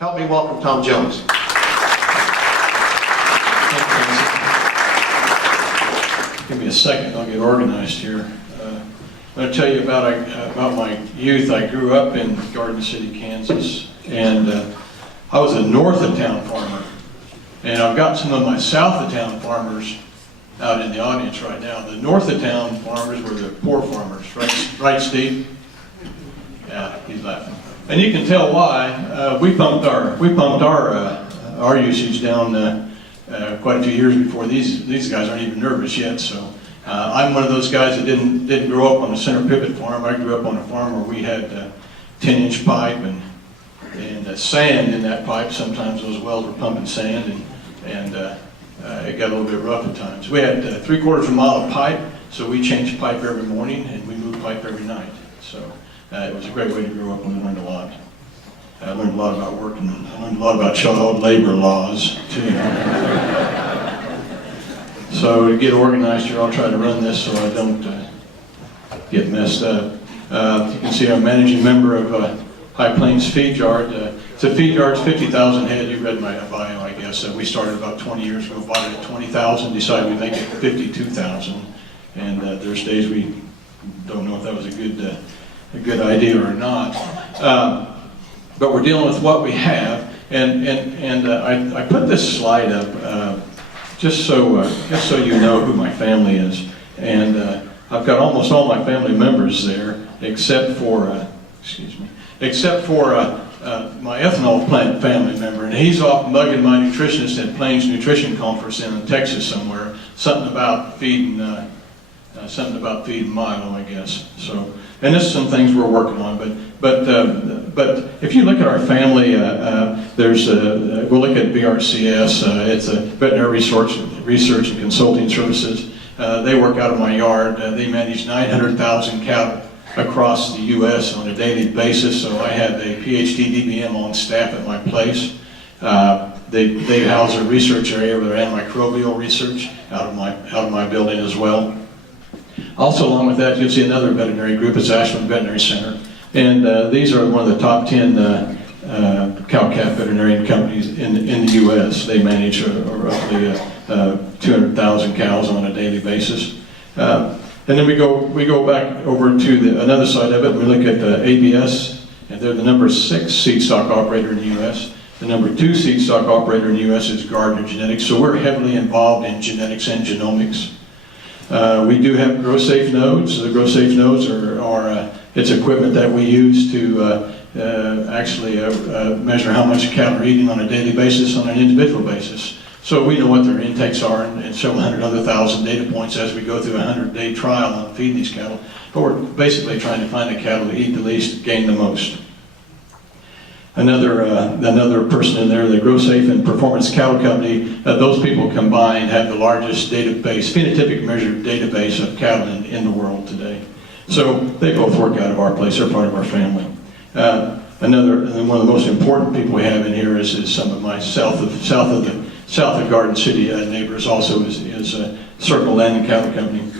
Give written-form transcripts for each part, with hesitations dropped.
Help me welcome Tom Jones. Give me a second, I'll get organized here. I'm going to tell you about my youth. I grew up in Garden City, Kansas, and I was a north of town farmer. And I've got some of my south of town farmers out in the audience right now. The north of town farmers were the poor farmers, right, Steve? Yeah, he's laughing. And you can tell why. We pumped our usage down quite a few years before these guys aren't even nervous yet. So I'm one of those guys that didn't grow up on a center pivot farm. I grew up on a farm where we had 10-inch pipe and sand in that pipe. Sometimes those wells were pumping sand, and it got a little bit rough at times. We had 3/4 of a mile of pipe, so we changed pipe every morning and we moved pipe every night. So it was a great way to grow up, and we learned a lot. I learned a lot about working. I learned a lot about child labor laws too. So to get organized here, I'll try to run this so I don't get messed up. You can see I'm a managing member of High Plains Feedyard. It's a feed yard, 50,000 head. You read my bio, I guess. We started about 20 years ago, bought it at 20,000, decided we'd make it 52,000. And there's days we don't know if that was a good idea or not. But we're dealing with what we have. And I put this slide up just so you know who my family is. And I've got almost all my family members there, except for my ethanol plant family member, and he's off mugging my nutritionist at Plains Nutrition Conference in Texas somewhere. Something about feeding Milo, I guess. So, and this is some things we're working on. But if you look at our family, we'll look at BRCS. It's a veterinary research and consulting services. They work out of my yard. They manage 900,000 cattle across the U.S. on a daily basis, so I have a PhD DBM on staff at my place. They house a research area where they have microbial research out of my building as well. Also, along with that, you'll see another veterinary group. It's Ashland Veterinary Center, and these are one of the top 10 cow-calf veterinarian companies in the U.S. They manage roughly 200,000 cows on a daily basis. And then we go back over to another side of it. We look at ABS, and they're the number 6 seed stock operator in the U.S. The number 2 seed stock operator in the U.S. is Gardner Genetics. So we're heavily involved in genetics and genomics. We do have grow-safe nodes. The grow-safe nodes are it's equipment that we use to actually measure how much cattle are eating on a daily basis, on an individual basis. So we know what their intakes are and several hundred other thousand data points as we go through a 100-day trial on feeding these cattle. But we're basically trying to find the cattle that eat the least, gain the most. Another person in there, the GrowSafe and Performance Cattle Company, those people combined have the largest database, phenotypic measured database of cattle in the world today. So they both work out of our place, they're part of our family. One of the most important people we have in here is some of my south of Garden City neighbors also is Circle Land and Cattle Company.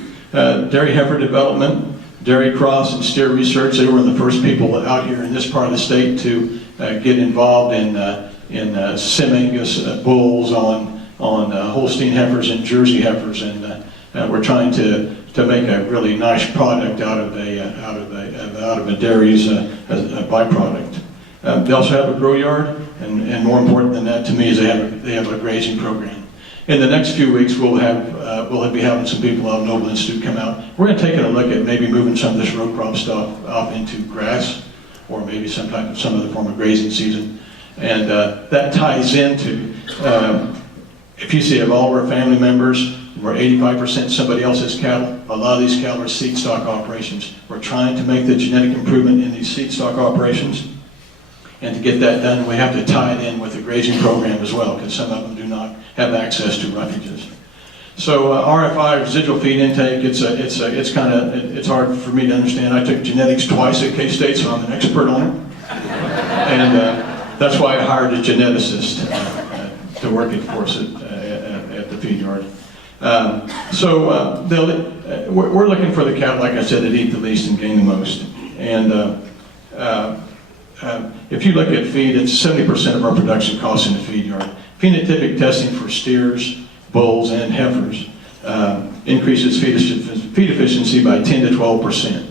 Dairy heifer development, dairy cross and steer research, they were the first people out here in this part of the state to get involved in Sim-Angus bulls on Holstein heifers and Jersey heifers, and we're trying to make a really nice product out of a dairy's a byproduct. They also have a grow yard, and more important than that to me is they have a grazing program. In the next few weeks, we'll be having some people out of Noble Institute come out. We're going to take a look at maybe moving some of this row crop stuff off into grass, or maybe some other form of grazing season. And that ties into, if you see of all of our family members, we're 85% somebody else's cattle. A lot of these cattle are seed stock operations. We're trying to make the genetic improvement in these seed stock operations. And to get that done, we have to tie it in with the grazing program as well, because some of them do not have access to roughages. So RFI, residual feed intake, it's hard for me to understand. I took genetics twice at K-State, so I'm an expert on it. And that's why I hired a geneticist to work it for us at the feed yard. We're looking for the cattle, like I said, that eat the least and gain the most. And if you look at feed, it's 70% of our production costs in the feed yard. Phenotypic testing for steers, bulls, and heifers increases feed efficiency by 10 to 12%.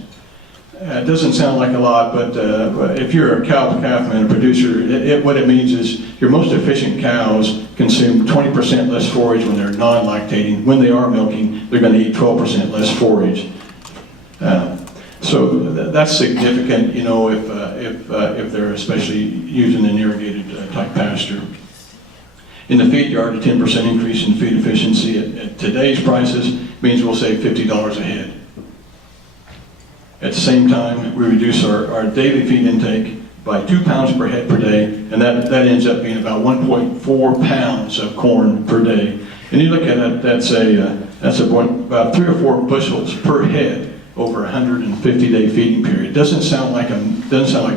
It doesn't sound like a lot, but if you're a cow-calfman, a producer, what it means is your most efficient cows consume 20% less forage when they're non-lactating. When they are milking, they're going to eat 12% less forage. So that's significant, you know, if they're especially using an irrigated type pasture. In the feed yard, a 10% increase in feed efficiency at today's prices means we'll save $50 a head. At the same time, we reduce our daily feed intake by 2 pounds per head per day, and that ends up being about 1.4 pounds of corn per day. And you look at it, that's about 3 or 4 bushels per head over a 150-day feeding period. Doesn't sound like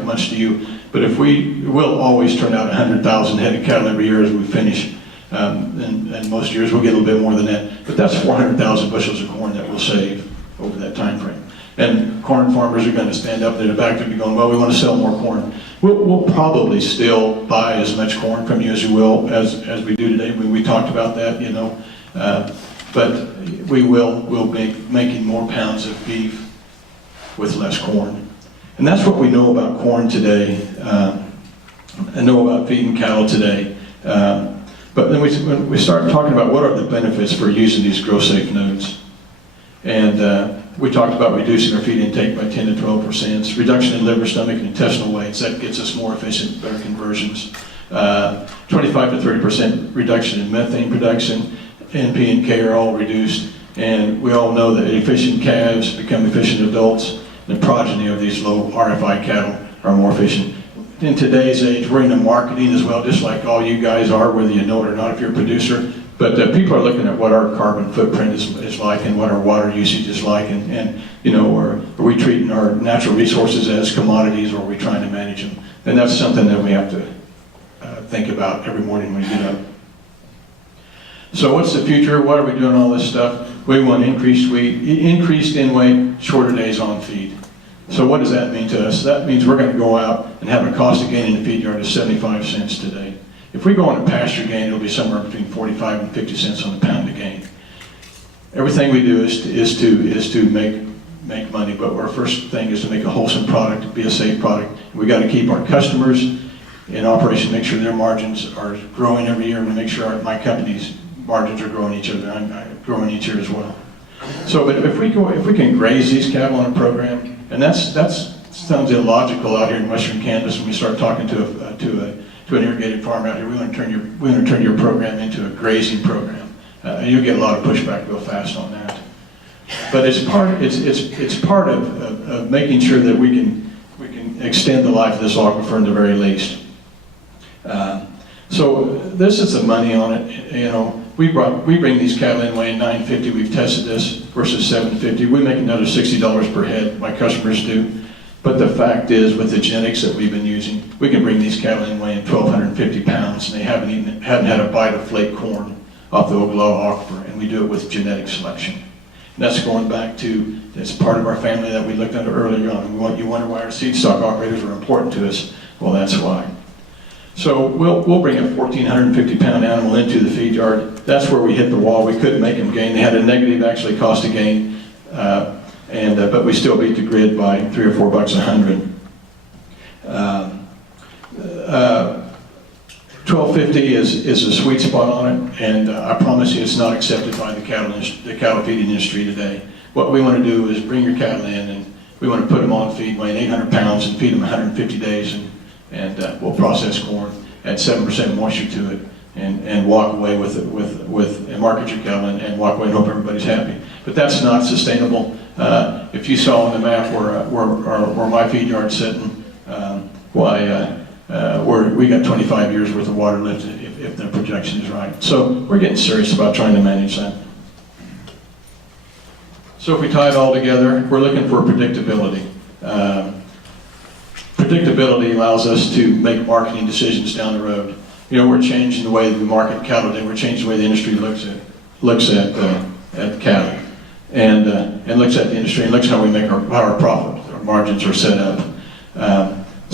much to you, but if we'll always turn out 100,000 head of cattle every year as we finish, and most years we'll get a little bit more than that. But that's 400,000 bushels of corn that we'll save over that time frame. And corn farmers are going to stand up there in the back and be going, well, we want to sell more corn. We'll probably still buy as much corn from you as you will, as we do today. We talked about that, you know. But we'll be making more pounds of beef with less corn. And that's what we know about corn today, and know about feeding cattle today. But then when we start talking about what are the benefits for using these grow-safe nodes. And we talked about reducing our feed intake by 10 to 12%, reduction in liver, stomach, and intestinal weights. That gets us more efficient, better conversions. 25 to 30% reduction in methane production. NP and K are all reduced. And we all know that efficient calves become efficient adults. The progeny of these low RFI cattle are more efficient. In today's age, we're into marketing as well, just like all you guys are, whether you know it or not if you're a producer. But people are looking at what our carbon footprint is like and what our water usage is like, and you know, are we treating our natural resources as commodities, or are we trying to manage them? And that's something that we have to think about every morning when we get up. So what's the future? Why are we doing all this stuff? We want increased in weight, shorter days on feed. So what does that mean to us? That means we're going to go out and have a cost of gain in the feed yard of 75 cents today. If we go on a pasture gain, it'll be somewhere between 45 and 50 cents on the pound of gain. Everything we do is to make money, but our first thing is to make a wholesome product, be a safe product. We got to keep our customers in operation, make sure their margins are growing every year, and make sure my company's margins are growing each other. I'm growing each year as well. So, but if we can graze these cattle on a program, and that sounds illogical out here in Western Kansas when we start talking to an irrigated farm out here. We want to turn your program into a grazing program. You'll get a lot of pushback real fast on that. But it's part of making sure that we can extend the life of this aquifer in the very least. So this is the money on it. You know, we bring these cattle in weighing $9.50. We've tested this versus $7.50. We make another $60 per head. My customers do. But the fact is, with the genetics that we've been using, we can bring these cattle in weighing 1,250 pounds, and they haven't had a bite of flake corn off the Ogallala Aquifer, and we do it with genetic selection. And that's going back to, it's part of our family that we looked at earlier on. You wonder why our seed stock operators are important to us. Well, that's why. So we'll bring a 1,450 pound animal into the feed yard. That's where we hit the wall. We couldn't make them gain. They had a negative actually cost of gain. But we still beat the grid by $3 or $4 a hundred. $12.50 is a sweet spot on it, and I promise you it's not accepted by the cattle feeding industry today. What we want to do is bring your cattle in, and we want to put them on feed weighing 800 pounds and feed them 150 days, and we'll process corn, add 7% moisture to it, and walk away with and market your cattle and walk away and hope everybody's happy. But that's not sustainable. If you saw on the map where my feed yard's sitting, we got 25 years worth of water left if the projection is right. So we're getting serious about trying to manage that. So if we tie it all together, we're looking for predictability. Predictability allows us to make marketing decisions down the road. You know, we're changing the way that we market cattle today. We're changing the way the industry looks at cattle, and looks at the industry and looks how we make our profit. Our margins are set up.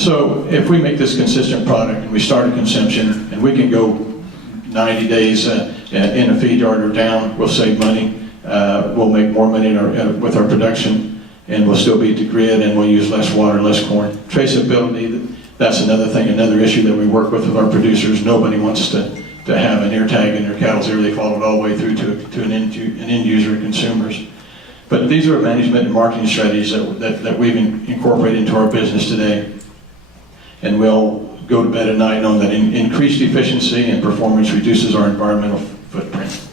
So if we make this consistent product and we start a consumption and we can go 90 days in a feed yard or down, we'll save money. We'll make more money with our production, and we'll still beat the grid, and we'll use less water, less corn. Traceability, that's another thing, another issue that we work with our producers. Nobody wants to have an ear tag in their cattle's ear. They follow it all the way through to an end user, consumers. But these are management and marketing strategies that we've incorporated into our business today. And we'll go to bed at night knowing that increased efficiency and performance reduces our environmental footprint.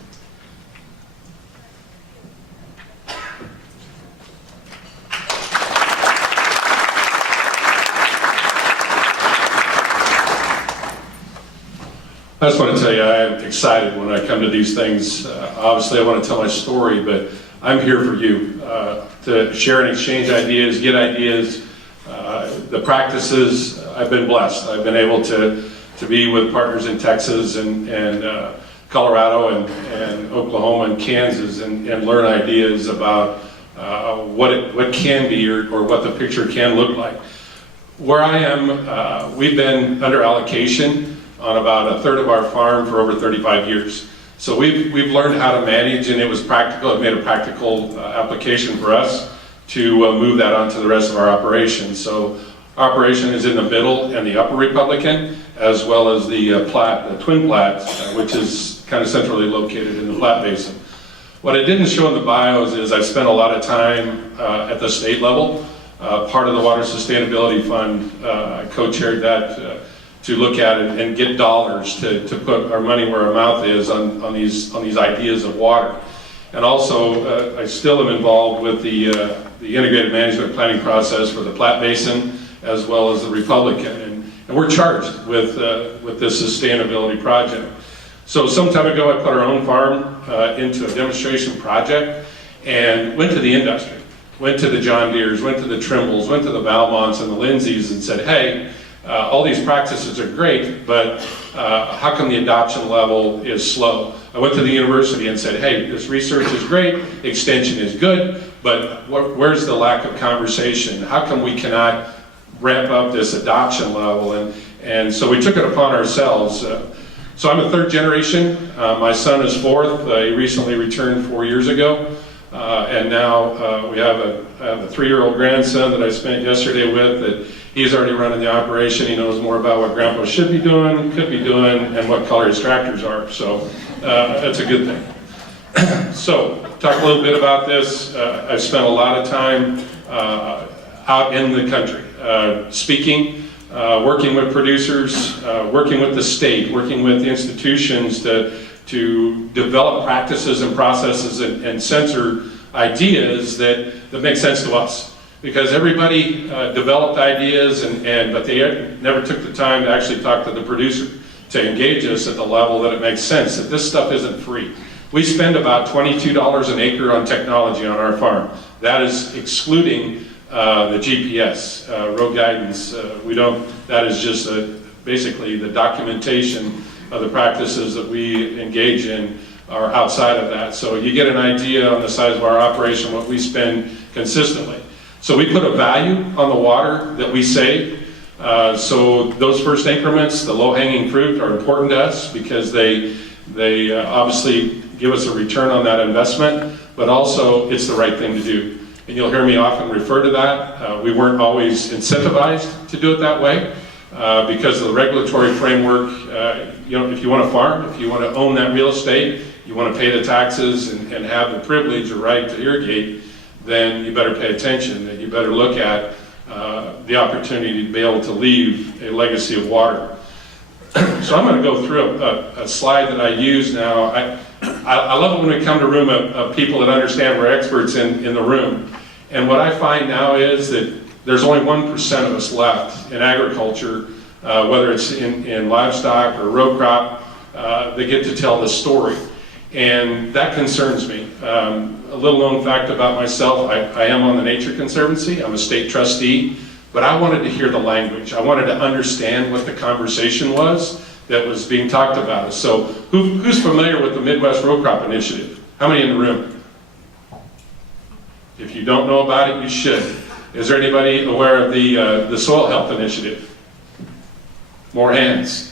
I just want to tell you, I'm excited when I come to these things. Obviously, I want to tell my story, but I'm here for you to share and exchange ideas, get ideas. The practices, I've been blessed. I've been able to be with partners in Texas and Colorado and Oklahoma and Kansas and learn ideas about what can be or what the picture can look like. Where I am, we've been under allocation on about a third of our farm for over 35 years. So we've learned how to manage, and it was practical. It made a practical application for us to move that onto the rest of our operation. So our operation is in the middle and the upper Republican, as well as the Platte, the Twin Platte, which is kind of centrally located in the Platte Basin. What I didn't show in the bios is I spent a lot of time at the state level. Part of the Water Sustainability Fund, I co-chaired that to look at it and get dollars to put our money where our mouth is on these ideas of water. And also, I still am involved with the integrated management planning process for the Platte Basin, as well as the Republican, and we're charged with this sustainability project. So some time ago, I put our own farm into a demonstration project and went to the industry, went to the John Deeres, went to the Trimbles, went to the Valmonts and the Lindsays and said, hey, all these practices are great, but how come the adoption level is slow? I went to the university and said, hey, this research is great, extension is good, but where's the lack of conversation? How come we cannot ramp up this adoption level? And so we took it upon ourselves. So I'm a third generation. My son is fourth. He recently returned 4 years ago. And now we have a 3-year-old grandson that I spent yesterday with that he's already running the operation. He knows more about what grandpa should be doing, could be doing, and what color his tractors are. So that's a good thing. So talk a little bit about this. I've spent a lot of time out in the country speaking, working with producers, working with the state, working with institutions to develop practices and processes and censor ideas that make sense to us. Because everybody developed ideas, but they never took the time to actually talk to the producer to engage us at the level that it makes sense, that this stuff isn't free. We spend about $22 an acre on technology on our farm. That is excluding the GPS, road guidance. That is just basically the documentation of the practices that we engage in are outside of that. So you get an idea on the size of our operation, what we spend consistently. So we put a value on the water that we save. So those first increments, the low-hanging fruit, are important to us because they obviously give us a return on that investment, but also it's the right thing to do. And you'll hear me often refer to that. We weren't always incentivized to do it that way because of the regulatory framework. If you want to farm, if you want to own that real estate, you want to pay the taxes and have the privilege or right to irrigate, then you better pay attention, that you better look at the opportunity to be able to leave a legacy of water. So I'm going to go through a slide that I use now. I love it when we come to a room of people that understand we're experts in the room. And what I find now is that there's only 1% of us left in agriculture, whether it's in livestock or row crop, that get to tell the story. And that concerns me. A little known fact about myself, I am on the Nature Conservancy. I'm a state trustee, but I wanted to hear the language. I wanted to understand what the conversation was that was being talked about. So who's familiar with the Midwest Row Crop Initiative? How many in the room? If you don't know about it, you should. Is there anybody aware of the soil health initiative? More hands.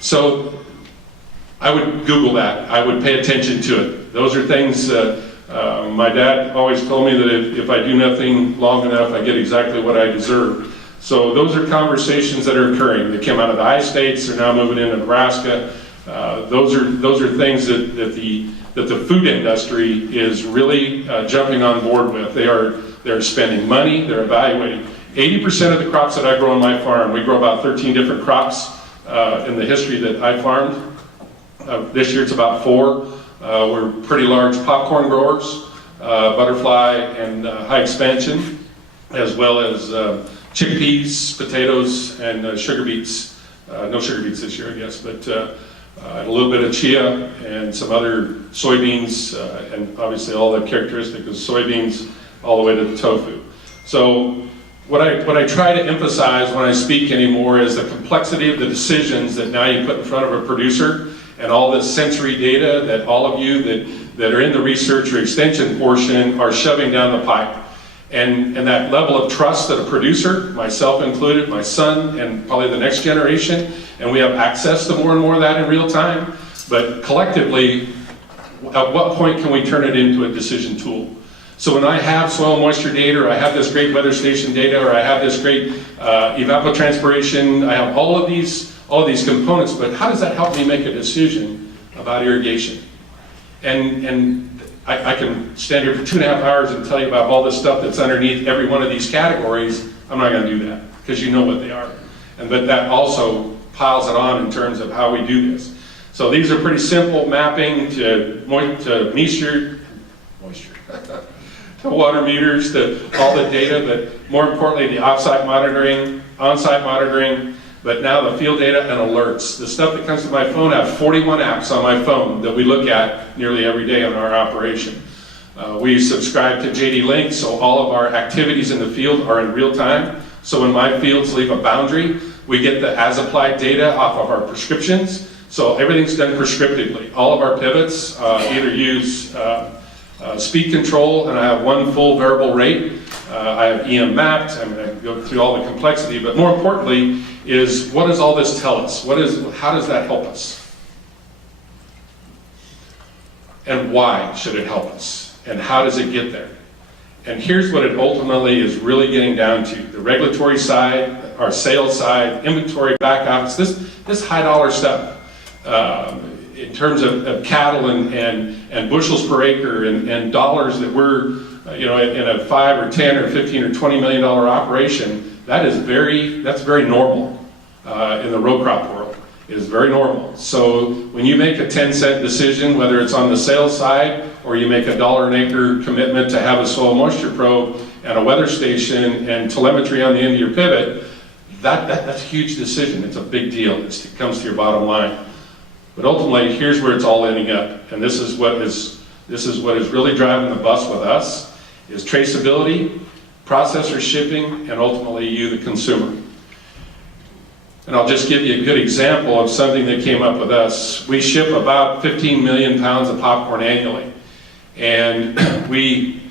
So I would Google that. I would pay attention to it. Those are things, my dad always told me that if I do nothing long enough, I get exactly what I deserve. So those are conversations that are occurring. They came out of the high states, they're now moving into Nebraska. Those are things that the food industry is really jumping on board with. They're spending money, they're evaluating. 80% of the crops that I grow on my farm, we grow about 13 different crops in the history that I farmed. This year it's about 4. We're pretty large popcorn growers, butterfly and high expansion, as well as chickpeas, potatoes, and sugar beets. No sugar beets this year, I guess, but a little bit of chia and some other soybeans, and obviously all the characteristics of soybeans all the way to the tofu. So what I try to emphasize when I speak anymore is the complexity of the decisions that now you put in front of a producer, and all this sensory data that all of you that are in the research or extension portion are shoving down the pipe. And that level of trust that a producer, myself included, my son, and probably the next generation, and we have access to more and more of that in real time, but collectively, at what point can we turn it into a decision tool? So when I have soil moisture data, or I have this great weather station data, or I have this great evapotranspiration, I have all of these components, but how does that help me make a decision about irrigation? And I can stand here for 2.5 hours and tell you about all this stuff that's underneath every one of these categories. I'm not going to do that, because you know what they are. But that also piles it on in terms of how we do this. So these are pretty simple mapping to moisture, to water meters, to all the data, but more importantly, the off-site monitoring, on-site monitoring, but now the field data and alerts. The stuff that comes to my phone, I have 41 apps on my phone that we look at nearly every day on our operation. We subscribe to JD Link, so all of our activities in the field are in real time. So when my fields leave a boundary, we get the as-applied data off of our prescriptions. So everything's done prescriptively. All of our pivots either use speed control, and I have one full variable rate. I have EM mapped. I'm going to go through all the complexity, but more importantly is, what does all this tell us? How does that help us? And why should it help us? And how does it get there? And here's what it ultimately is really getting down to. The regulatory side, our sales side, inventory, back office, this high dollar stuff. In terms of cattle and bushels per acre and dollars that we're, in a 5 or 10 or 15 or $20 million operation, that's very normal in the row crop world. It is very normal. So when you make a 10-cent decision, whether it's on the sales side or you make a $1 an acre commitment to have a soil moisture probe and a weather station and telemetry on the end of your pivot, that's a huge decision. It's a big deal. It comes to your bottom line. But ultimately, here's where it's all ending up, and this is what is really driving the bus with us, is traceability, processor shipping, and ultimately you, the consumer. And I'll just give you a good example of something that came up with us. We ship about 15 million pounds of popcorn annually, and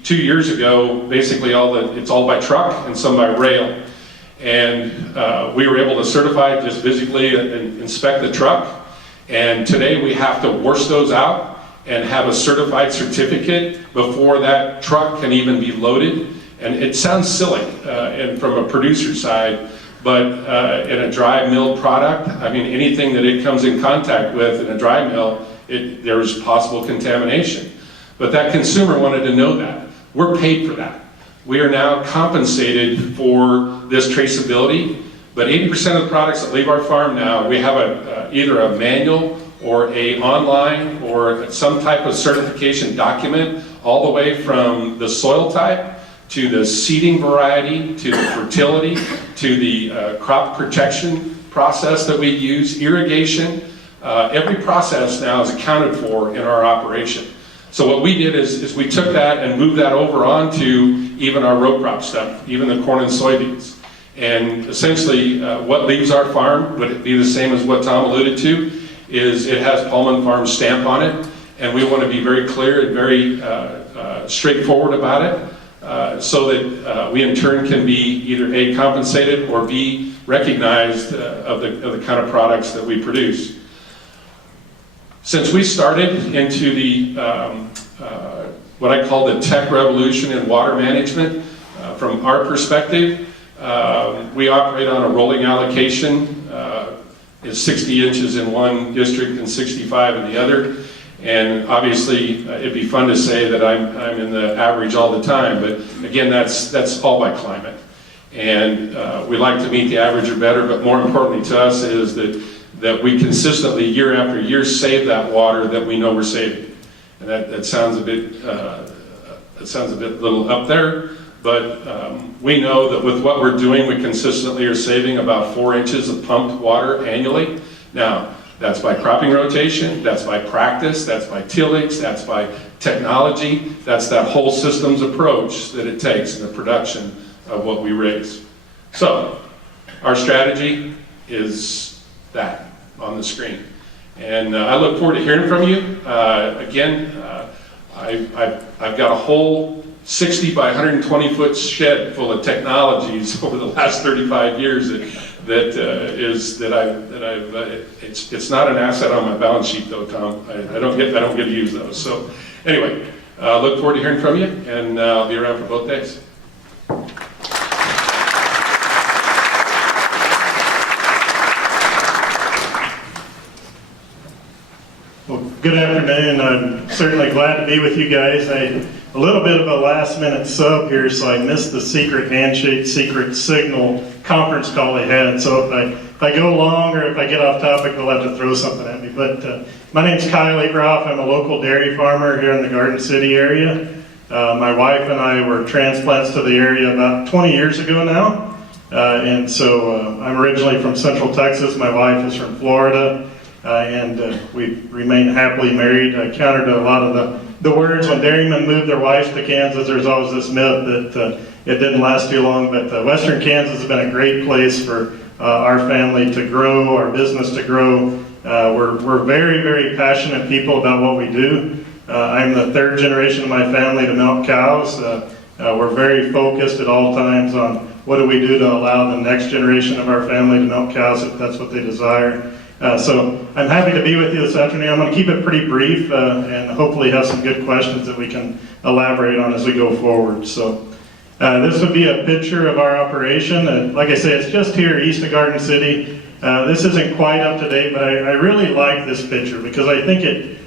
2 years ago, basically it's all by truck and some by rail. And we were able to certify, just physically inspect the truck. And today we have to wash those out and have a certified certificate before that truck can even be loaded. And it sounds silly and from a producer side, but in a dry milled product, I mean, anything that it comes in contact with in a dry mill, there's possible contamination. But that consumer wanted to know that. We're paid for that. We are now compensated for this traceability. But 80% of the products that leave our farm now, we have either a manual or a online or some type of certification document, all the way from the soil type to the seeding variety, to the fertility, to the crop protection process that we use, irrigation. Every process now is accounted for in our operation. So what we did is we took that and moved that over onto even our row crop stuff, even the corn and soybeans. And essentially, what leaves our farm, would it be the same as what Tom alluded to, is it has Paulman Farm stamp on it, and we want to be very clear and very straightforward about it. so that we in turn can be either A, compensated, or B, recognized of the kind of products that we produce. Since we started into the what I call the tech revolution in water management, from our perspective, we operate on a rolling allocation. It's 60 inches in one district and 65 in the other. And obviously, it'd be fun to say that I'm in the average all the time, but again, that's all by climate. And we like to meet the average or better, but more importantly to us is that we consistently, year after year, save that water that we know we're saving. And that sounds a bit little up there, but we know that with what we're doing, we consistently are saving about 4 inches of pumped water annually. Now, that's by cropping rotation, that's by practice, that's by tillage, that's by technology, that's that whole systems approach that it takes in the production of what we raise. So, our strategy is that on the screen. And I look forward to hearing from you. Again, I've got a whole 60 by 120 foot shed full of technologies over the last 35 years it's not an asset on my balance sheet though, Tom. I don't get to use those. So anyway, look forward to hearing from you, and I'll be around for both days. Well, good afternoon. I'm certainly glad to be with you guys. A little bit of a last minute sub here, so I missed the secret handshake, secret signal conference call they had. So if I go long or if I get off topic, they'll have to throw something at me. But my name's Kyle Averhoff. I'm a local dairy farmer here in the Garden City area. My wife and I were transplants to the area about 20 years ago now. And so I'm originally from Central Texas. My wife is from Florida. And we remain happily married. Counter to a lot of the words, when dairymen move their wives to Kansas, there's always this myth that it didn't last too long. But Western Kansas has been a great place for our family to grow, our business to grow. We're very, very passionate people about what we do. I'm the third generation of my family to milk cows. We're very focused at all times on what do we do to allow the next generation of our family to milk cows if that's what they desire. So I'm happy to be with you this afternoon. I'm going to keep it pretty brief and hopefully have some good questions that we can elaborate on as we go forward. So this would be a picture of our operation. Like I say, it's just here east of Garden City. This isn't quite up to date, but I really like this picture because I think it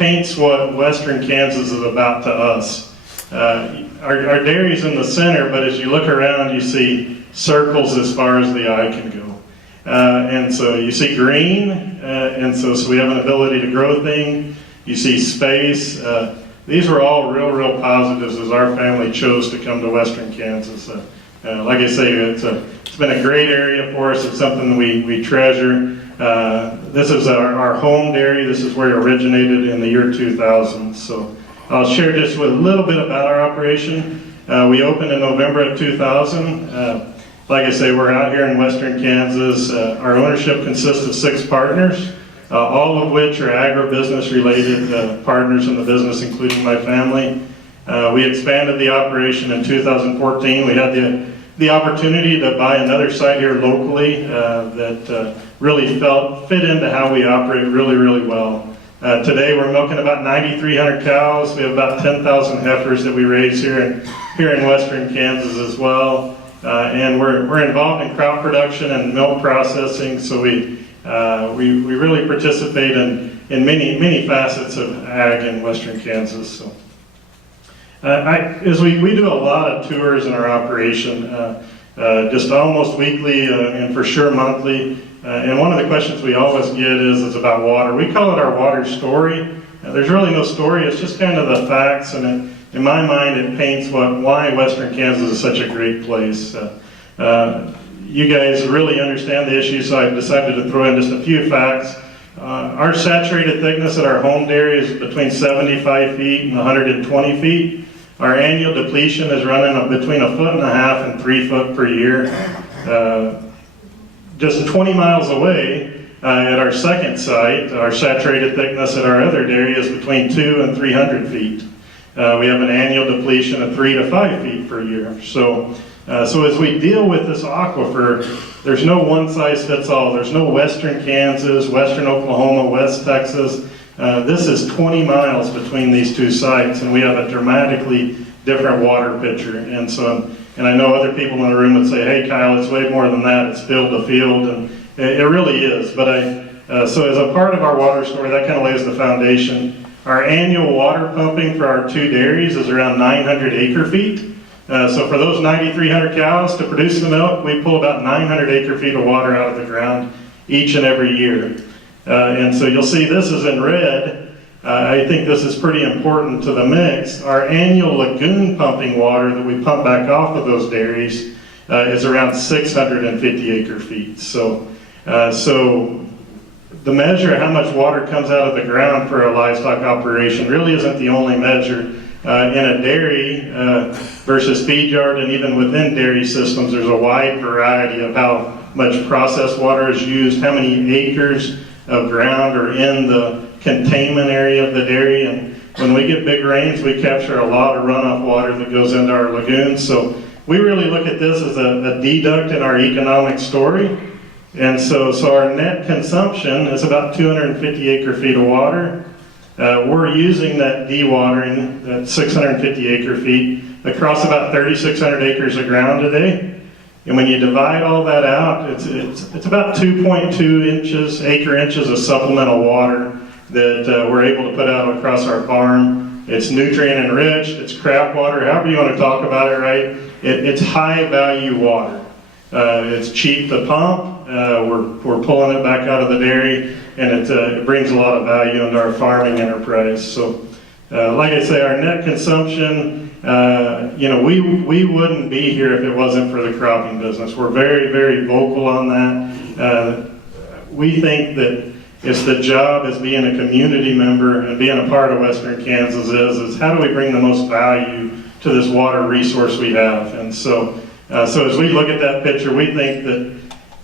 paints what Western Kansas is about to us. Our dairy's in the center, but as you look around, you see circles as far as the eye can go. And so you see green, and so we have an ability to grow things. You see space. These were all real positives as our family chose to come to Western Kansas. Like I say, it's been a great area for us. It's something we treasure. This is our home dairy. This is where it originated in the year 2000. So I'll share just with a little bit about our operation. We opened in November of 2000. Like I say, we're out here in Western Kansas. Our ownership consists of 6 partners, all of which are agribusiness related partners in the business, including my family. We expanded the operation in 2014. We had the opportunity to buy another site here locally that really fit into how we operate really well. Today we're milking about 9,300 cows. We have about 10,000 heifers that we raise here in Western Kansas as well. And we're involved in crop production and milk processing, so we really participate in many facets of ag in Western Kansas. So, as we do a lot of tours in our operation, just almost weekly and for sure monthly. And one of the questions we always get is about water. We call it our water story. There's really no story; it's just kind of the facts, and in my mind, it paints why Western Kansas is such a great place. You guys really understand the issue, so I decided to throw in just a few facts. Our saturated thickness at our home dairy is between 75 feet and 120 feet. Our annual depletion is running between 1.5 feet and 3 foot per year. Just 20 miles away at our second site, our saturated thickness at our other dairy is between 200 and 300 feet. We have an annual depletion of 3 to 5 feet per year. So as we deal with this aquifer, there's no one size fits all. There's no western Kansas, western Oklahoma, west Texas. This is 20 miles between these two sites, and we have a dramatically different water picture. And I know other people in the room would say, hey Kyle, it's way more than that, it's field to field, and it really is. But so as a part of our water story, that kind of lays the foundation. Our annual water pumping for our 2 dairies is around 900 acre feet. So for those 9,300 cows to produce the milk, we pull about 900 acre feet of water out of the ground each and every year. And so you'll see this is in red. I think this is pretty important to the mix. Our annual lagoon pumping water that we pump back off of those dairies is around 650 acre feet. So the measure of how much water comes out of the ground for a livestock operation really isn't the only measure. In a dairy versus feed yard, and even within dairy systems, there's a wide variety of how much processed water is used, how many acres of ground are in the containment area of the dairy. And when we get big rains, we capture a lot of runoff water that goes into our lagoons. So we really look at this as a deduct in our economic story. And so our net consumption is about 250 acre feet of water. We're using that dewatering, that 650 acre feet, across about 3,600 acres of ground today. And when you divide all that out, it's about 2.2 acre inches of supplemental water that we're able to put out across our farm. It's nutrient enriched, it's crap water, however you want to talk about it, right? It's high value water. It's cheap to pump. We're pulling it back out of the dairy, and it brings a lot of value into our farming enterprise. So, like I say, our net consumption, we wouldn't be here if it wasn't for the cropping business. We're very, very vocal on that. We think that it's the job as being a community member and being a part of Western Kansas is how do we bring the most value to this water resource we have. And so as we look at that picture, we think that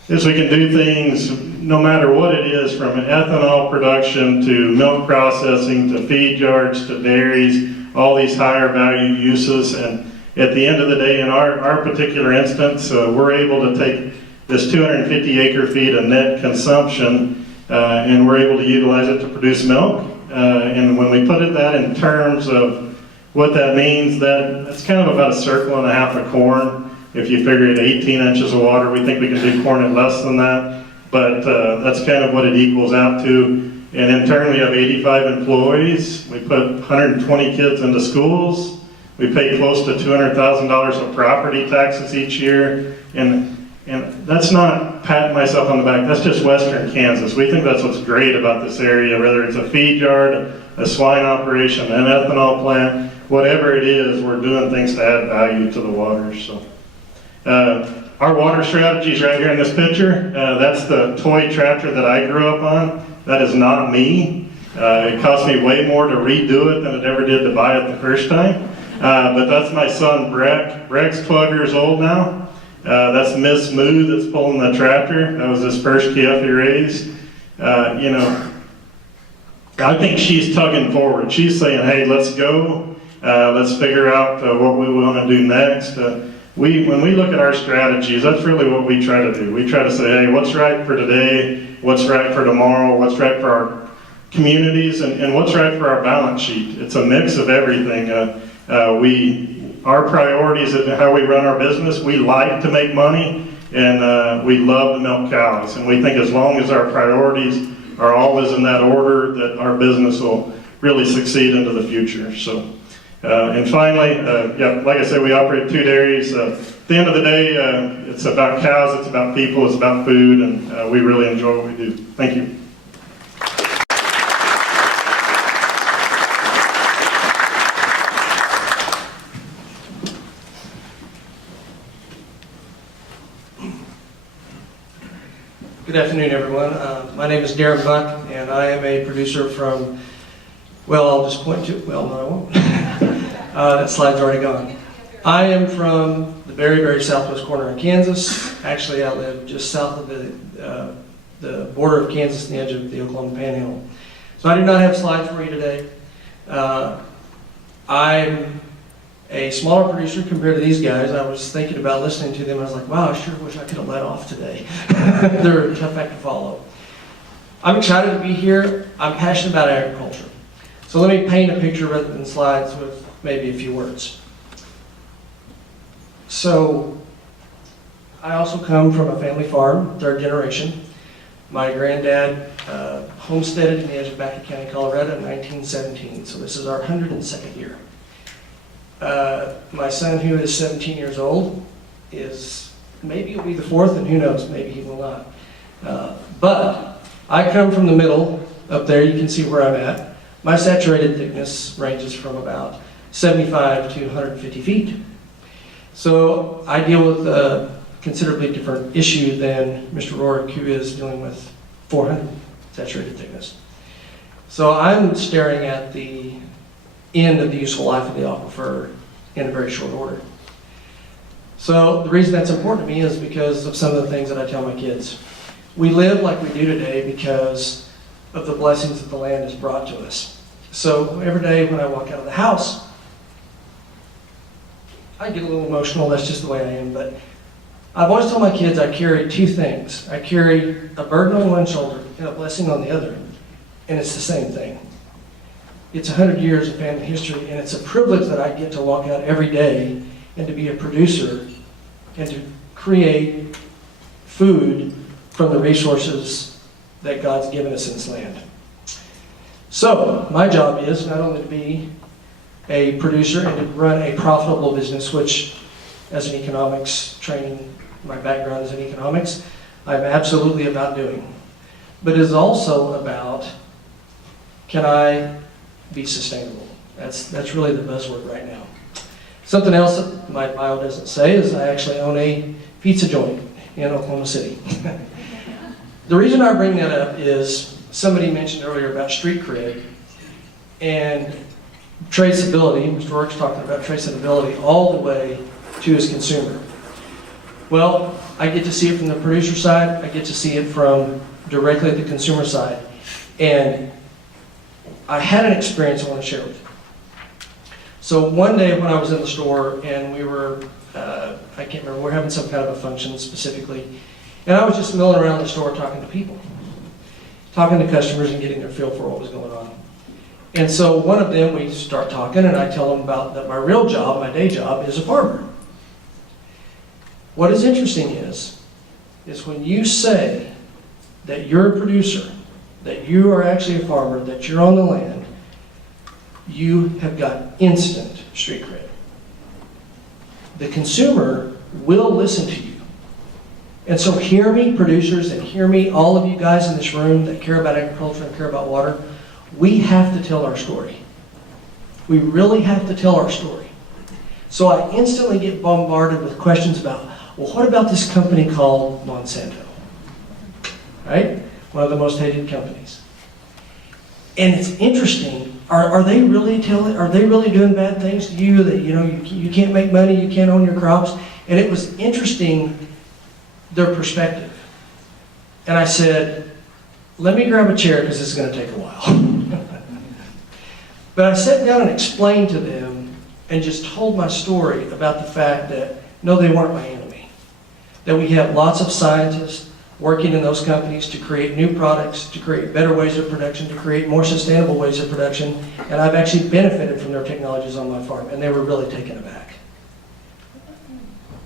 as we can do things, no matter what it is, from ethanol production to milk processing to feed yards to dairies, all these higher value uses. And at the end of the day, in our particular instance, we're able to take this 250 acre feet of net consumption and we're able to utilize it to produce milk. And when we put that in terms of what that means, that's kind of about 1.5 circles of corn. If you figure it 18 inches of water, we think we can do corn at less than that. But that's kind of what it equals out to. And in turn, we have 85 employees. We put 120 kids into schools. We pay close to $200,000 of property taxes each year. And that's not patting myself on the back, that's just Western Kansas. We think that's what's great about this area, whether it's a feed yard, a swine operation, an ethanol plant, whatever it is, we're doing things to add value to the water. So, our water strategy is right here in this picture. That's the toy tractor that I grew up on. That is not me. It cost me way more to redo it than it ever did to buy it the first time. But that's my son Breck. Breck's 12 years old now. That's Miss Moo that's pulling the tractor. That was his first calf he raised. I think she's tugging forward. She's saying, hey, let's go. Let's figure out what we want to do next. When we look at our strategies, that's really what we try to do. We try to say, hey, what's right for today? What's right for tomorrow? What's right for our communities? And what's right for our balance sheet? It's a mix of everything. Our priorities and how we run our business, we like to make money, and we love to milk cows. And we think as long as our priorities are always in that order, that our business will really succeed into the future. So, and finally, like I said, we operate 2 dairies. At the end of the day, it's about cows, it's about people, it's about food, and we really enjoy what we do. Thank you. Good afternoon, everyone. My name is Darren Buck, and I am a producer from, well, I'll just point to, well, no, I won't. That slide's already gone. I am from the very, very southwest corner of Kansas. Actually, I live just south of the border of Kansas and the edge of the Oklahoma Panhandle. So I do not have slides for you today. I'm a smaller producer compared to these guys. I was thinking about listening to them. I was like, wow, I sure wish I could have let off today. They're a tough act to follow. I'm excited to be here. I'm passionate about agriculture. So let me paint a picture rather than slides with maybe a few words. So I also come from a family farm, third generation. My granddad homesteaded in the edge of Baca County, Colorado in 1917. So this is our 102nd year. My son, who is 17 years old, is maybe he'll be the fourth, and who knows, maybe he will not. But I come from the middle. Up there, you can see where I'm at. My saturated thickness ranges from about 75 to 150 feet. So I deal with a considerably different issue than Mr. Roric, who is dealing with 400 saturated thickness. So I'm staring at the end of the useful life of the aquifer in a very short order. So the reason that's important to me is because of some of the things that I tell my kids. We live like we do today because of the blessings that the land has brought to us. So every day when I walk out of the house, I get a little emotional, that's just the way I am, but I've always told my kids I carry two things. I carry a burden on one shoulder and a blessing on the other, and it's the same thing. It's 100 years of family history, and it's a privilege that I get to walk out every day and to be a producer and to create food from the resources that God's given us in this land. So my job is not only to be a producer and to run a profitable business, which as an economics training, my background is in economics, I'm absolutely about doing. But it is also about, can I be sustainable? That's really the buzzword right now. Something else that my bio doesn't say is I actually own a pizza joint in Oklahoma City. The reason I bring that up is somebody mentioned earlier about street cred and traceability. Mr. Rorik's talking about traceability all the way to his consumer. Well, I get to see it from the producer side. I get to see it from directly at the consumer side. And I had an experience I want to share with you. So one day when I was in the store and we were, I can't remember, we were having some kind of a function specifically, and I was just milling around the store talking to people, talking to customers and getting their feel for what was going on. And so one of them, we start talking and I tell them about that my real job, my day job, is a farmer. What is interesting is when you say that you're a producer, that you are actually a farmer, that you're on the land, you have got instant street cred. The consumer will listen to you. And so hear me, producers, and hear me, all of you guys in this room that care about agriculture and care about water, we have to tell our story. We really have to tell our story. So I instantly get bombarded with questions about, well, what about this company called Monsanto? Right? One of the most hated companies. And it's interesting. Are they really doing bad things to you that you can't make money, you can't own your crops? And it was interesting, their perspective. And I said, let me grab a chair because this is going to take a while. But I sat down and explained to them and just told my story about the fact that no, they weren't my enemy. That we have lots of scientists working in those companies to create new products, to create better ways of production, to create more sustainable ways of production, and I've actually benefited from their technologies on my farm, and they were really taken aback.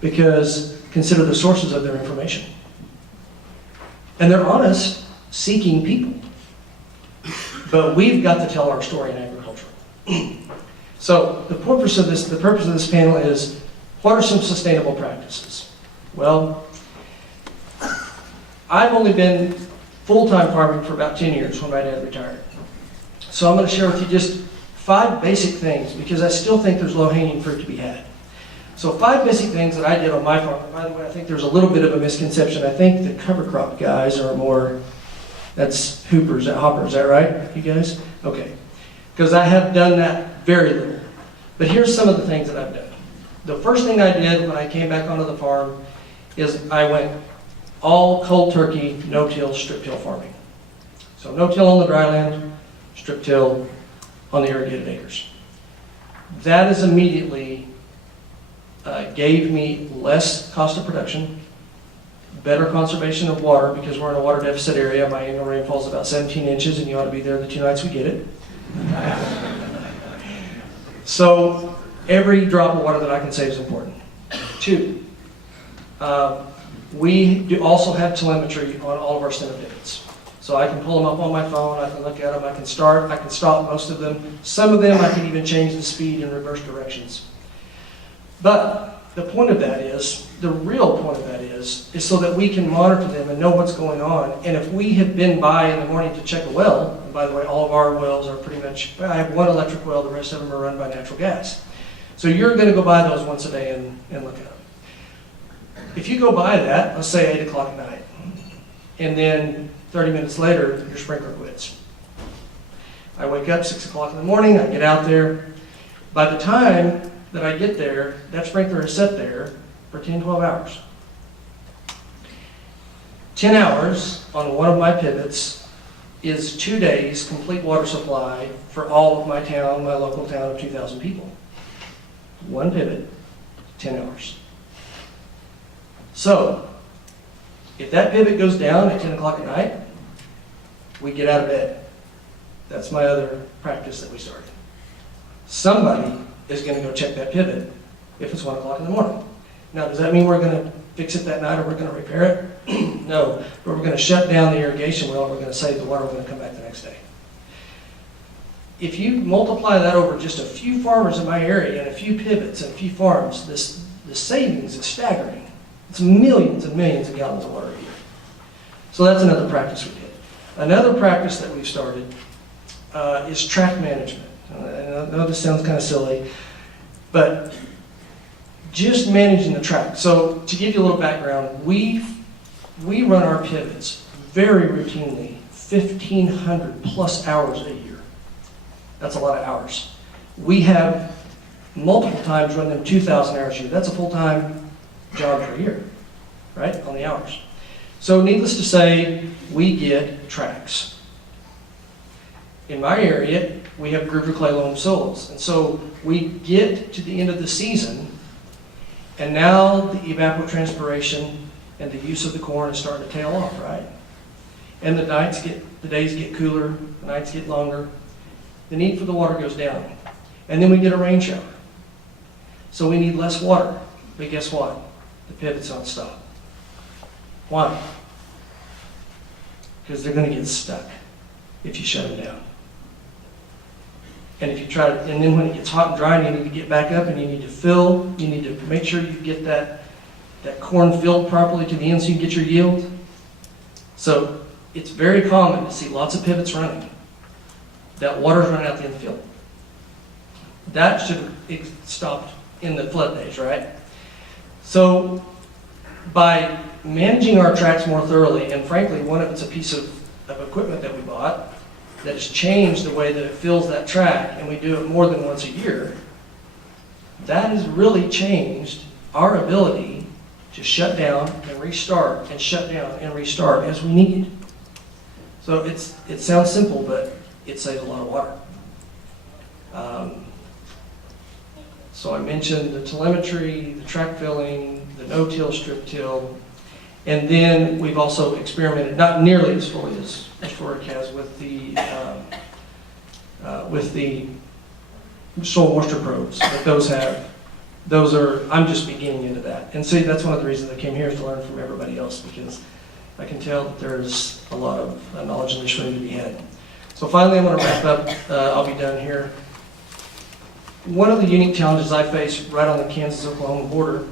Because consider the sources of their information. And they're honest, seeking people. But we've got to tell our story in agriculture. So the purpose of this panel is, what are some sustainable practices? Well, I've only been full-time farming for about 10 years when my dad retired. So I'm going to share with you just 5 basic things because I still think there's low-hanging fruit to be had. So 5 basic things that I did on my farm. And by the way, I think there's a little bit of a misconception. I think the cover crop guys are more, that's Hopper, is that right, you guys? Okay. Because I have done that very little. But here's some of the things that I've done. The first thing I did when I came back onto the farm is I went all cold turkey, no-till, strip-till farming. So no-till on the dry land, strip-till on the irrigated acres. That is immediately gave me less cost of production, better conservation of water because we're in a water deficit area. My annual rainfall is about 17 inches and you ought to be there the 2 nights we get it. So every drop of water that I can save is important. 2, we also have telemetry on all of our stem pivots. So I can pull them up on my phone, I can look at them, I can stop most of them. Some of them I can even change the speed in reverse directions. But the point of that is, the real point of that is so that we can monitor them and know what's going on. And if we have been by in the morning to check a well, and by the way, all of our wells are pretty much, I have one electric well, the rest of them are run by natural gas. So you're going to go by those once a day and look at them. If you go by that, let's say 8 o'clock at night, and then 30 minutes later, your sprinkler quits. I wake up 6 o'clock in the morning, I get out there. By the time that I get there, that sprinkler is set there for 10, 12 hours. 10 hours on one of my pivots is 2 days complete water supply for all of my town, my local town of 2,000 people. One pivot, 10 hours. So, if that pivot goes down at 10 o'clock at night, we get out of bed. That's my other practice that we started. Somebody is going to go check that pivot if it's 1 o'clock in the morning. Now, does that mean we're going to fix it that night or we're going to repair it? No, but we're going to shut down the irrigation well and we're going to save the water, we're going to come back the next day. If you multiply that over just a few farmers in my area and a few pivots and a few farms, the savings is staggering. It's millions and millions of gallons of water a year. So that's another practice we did. Another practice that we've started is track management. I know this sounds kind of silly, but just managing the track. So to give you a little background, we run our pivots very routinely, 1,500 plus hours a year. That's a lot of hours. We have multiple times run them 2,000 hours a year. That's a full-time job per year, right, on the hours. So needless to say, we get tracks. In my area, we have groove clay loam soils. And so we get to the end of the season, and now the evapotranspiration and the use of the corn is starting to tail off, right? And the days get cooler, the nights get longer. The need for the water goes down. And then we get a rain shower. So we need less water. But guess what? The pivots don't stop. Why? Because they're going to get stuck if you shut them down. And if you try to, and then when it gets hot and dry, and you need to get back up and you need to fill, you need to make sure you get that corn filled properly to the end so you can get your yield. So it's very common to see lots of pivots running. That water's running out the end of the field. That should have stopped in the flood days, right? So by managing our tracks more thoroughly, and frankly, it's a piece of equipment that we bought that has changed the way that it fills that track, and we do it more than once a year, that has really changed our ability to shut down and restart and shut down and restart as we need. So it sounds simple, but it saves a lot of water. So I mentioned the telemetry, the track filling, the no-till, strip till, and then we've also experimented, not nearly as fully as Roric has, with the soil moisture probes that those are, I'm just beginning into that. And see, that's one of the reasons I came here, is to learn from everybody else, because I can tell that there's a lot of knowledge in this room to be had. So finally, I'm going to wrap up. I'll be done here. One of the unique challenges I face right on the Kansas-Oklahoma border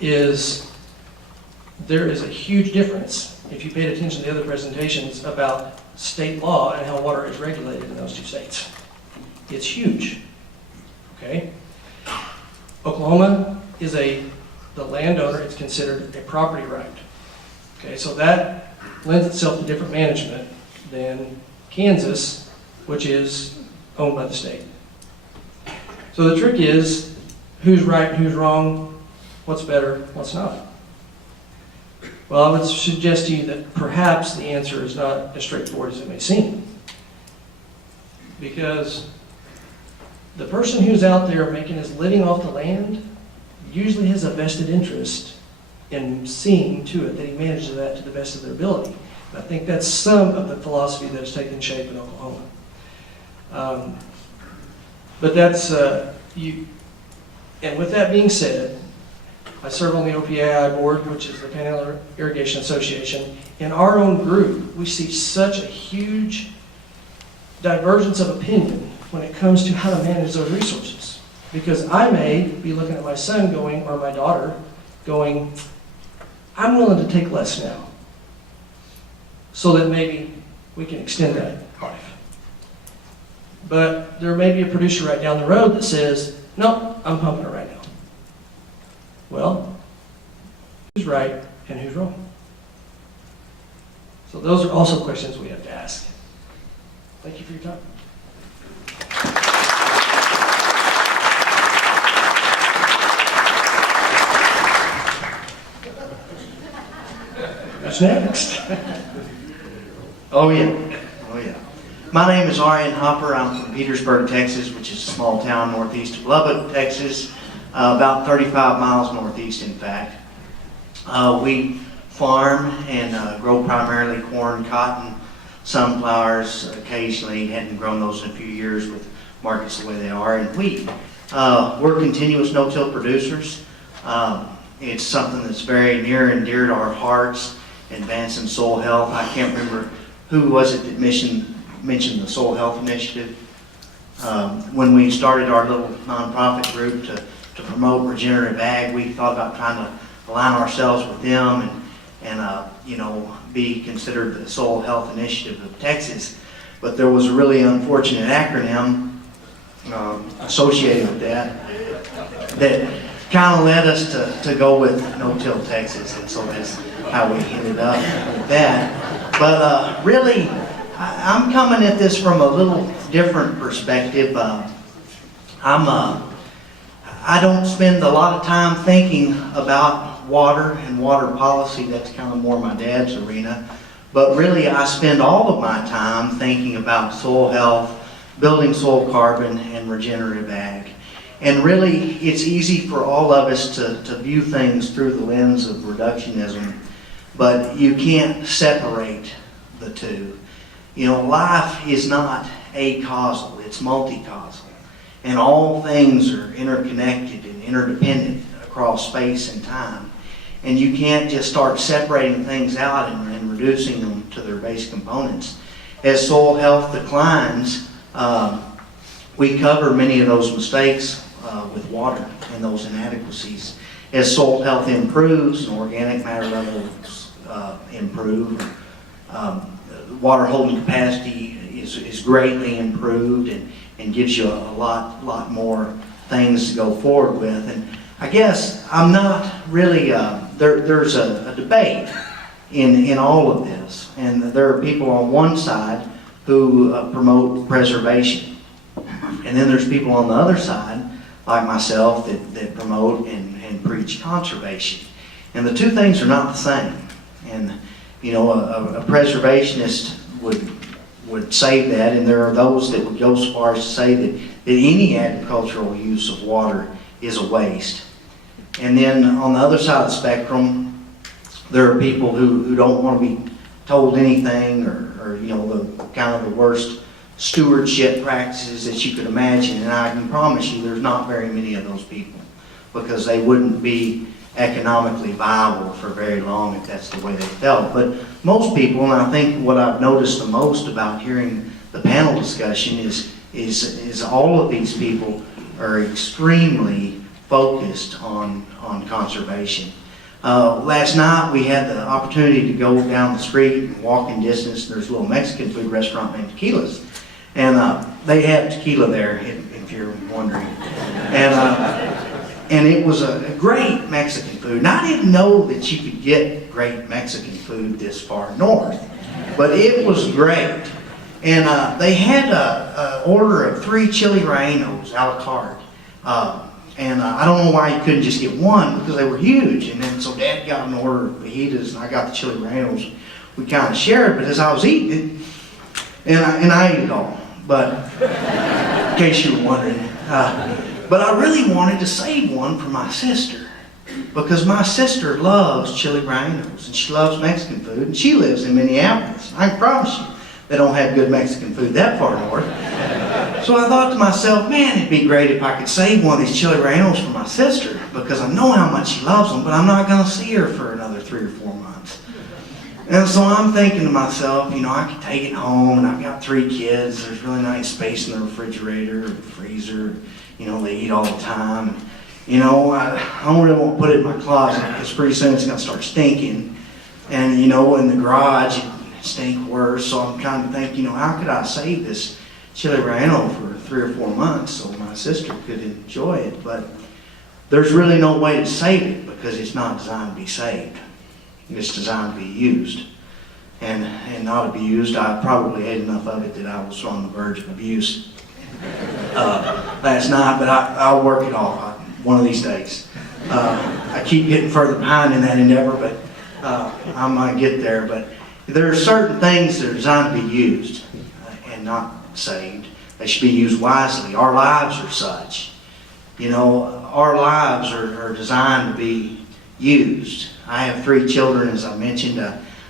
is there is a huge difference, if you paid attention to the other presentations, about state law and how water is regulated in those two states. It's huge, okay? Oklahoma is the landowner, it's considered a property right. Okay, so that lends itself to different management than Kansas, which is owned by the state. So the trick is, who's right, who's wrong, what's better, what's not? Well, I would suggest to you that perhaps the answer is not as straightforward as it may seem. Because the person who's out there making his living off the land usually has a vested interest in seeing to it that he manages that to the best of their ability. And I think that's some of the philosophy that has taken shape in Oklahoma. But that's, and with that being said, I serve on the OPAI board, which is the Panhandle Irrigation Association. In our own group, we see such a huge divergence of opinion when it comes to how to manage those resources. Because I may be looking at my son going, or my daughter, going, I'm willing to take less now, so that maybe we can extend that life. But there may be a producer right down the road that says, no, I'm pumping it right now. Well, who's right and who's wrong? So those are also questions we have to ask. Thank you for your time. What's next? Oh yeah, oh yeah. My name is Ronnie Hopper. I'm from Petersburg, Texas, which is a small town northeast of Lubbock, Texas, about 35 miles northeast, in fact. We farm and grow primarily corn, cotton, sunflowers. Occasionally, hadn't grown those in a few years with markets the way they are, and wheat. We're continuous no-till producers. It's something that's very near and dear to our hearts, advancing soil health. I can't remember who was it that mentioned the Soil Health Initiative. When we started our little nonprofit group to promote regenerative ag, we thought about trying to align ourselves with them and you know, be considered the Soil Health Initiative of Texas. But there was a really unfortunate acronym associated with that kind of led us to go with No-Till Texas, and so that's how we ended up with that. But really, I'm coming at this from a little different perspective. I don't spend a lot of time thinking about water and water policy. That's kind of more my dad's arena. But really, I spend all of my time thinking about soil health, building soil carbon, and regenerative ag. And really, it's easy for all of us to view things through the lens of reductionism, but you can't separate the two. You know, life is not acausal, it's multicausal. And all things are interconnected and interdependent across space and time. And you can't just start separating things out and reducing them to their base components. As soil health declines, we cover many of those mistakes with water and those inadequacies. As soil health improves and organic matter levels improve, water holding capacity is greatly improved and gives you a lot more things to go forward with. And I guess I'm not really, there's a debate in all of this. And there are people on one side who promote preservation. And then there's people on the other side, like myself, that promote and preach conservation. And the two things are not the same. And you know, a preservationist would say that, and there are those that would go so far as to say that any agricultural use of water is a waste. And then on the other side of the spectrum, there are people who don't want to be told anything, or you know, the kind of the worst stewardship practices that you could imagine. And I can promise you there's not very many of those people, because they wouldn't be economically viable for very long if that's the way they felt. But most people, and I think what I've noticed the most about hearing the panel discussion is all of these people are extremely focused on conservation. Last night we had the opportunity to go down the street and walk in distance. There's a little Mexican food restaurant named Tequila's, and they have tequila there, if you're wondering. And it was a great Mexican food. And I didn't know that you could get great Mexican food this far north, but it was great. And they had an order of 3 chili rellenos a la carte. And I don't know why you couldn't just get one, because they were huge. And then so Dad got an order of fajitas, and I got the chili rellenos. We kind of shared, but as I was eating it, and I ate it all. But in case you were wondering. But I really wanted to save one for my sister, because my sister loves chili rellenos and she loves Mexican food, and she lives in Minneapolis. I can promise you they don't have good Mexican food that far north. So I thought to myself, man, it'd be great if I could save one of these chili rellenos for my sister, because I know how much she loves them, but I'm not going to see her for another 3 or 4 months. And so I'm thinking to myself, you know, I could take it home, and I've got 3 kids. There's really nice space in the refrigerator or the freezer. You know, they eat all the time. You know, I don't really want to put it in my closet, because pretty soon it's going to start stinking. And, you know, in the garage, it stink worse. So I'm kind of thinking, you know, how could I save this chili relleno for 3 or 4 months so my sister could enjoy it? But there's really no way to save it, because it's not designed to be saved. It's designed to be used. And not to be used, I probably ate enough of it that I was on the verge of abuse last night, but I'll work it off one of these days. I keep getting further behind in that endeavor, but I might get there. But there are certain things that are designed to be used and not saved. They should be used wisely. Our lives are such. You know, our lives are designed to be used. I have 3 children, as I mentioned.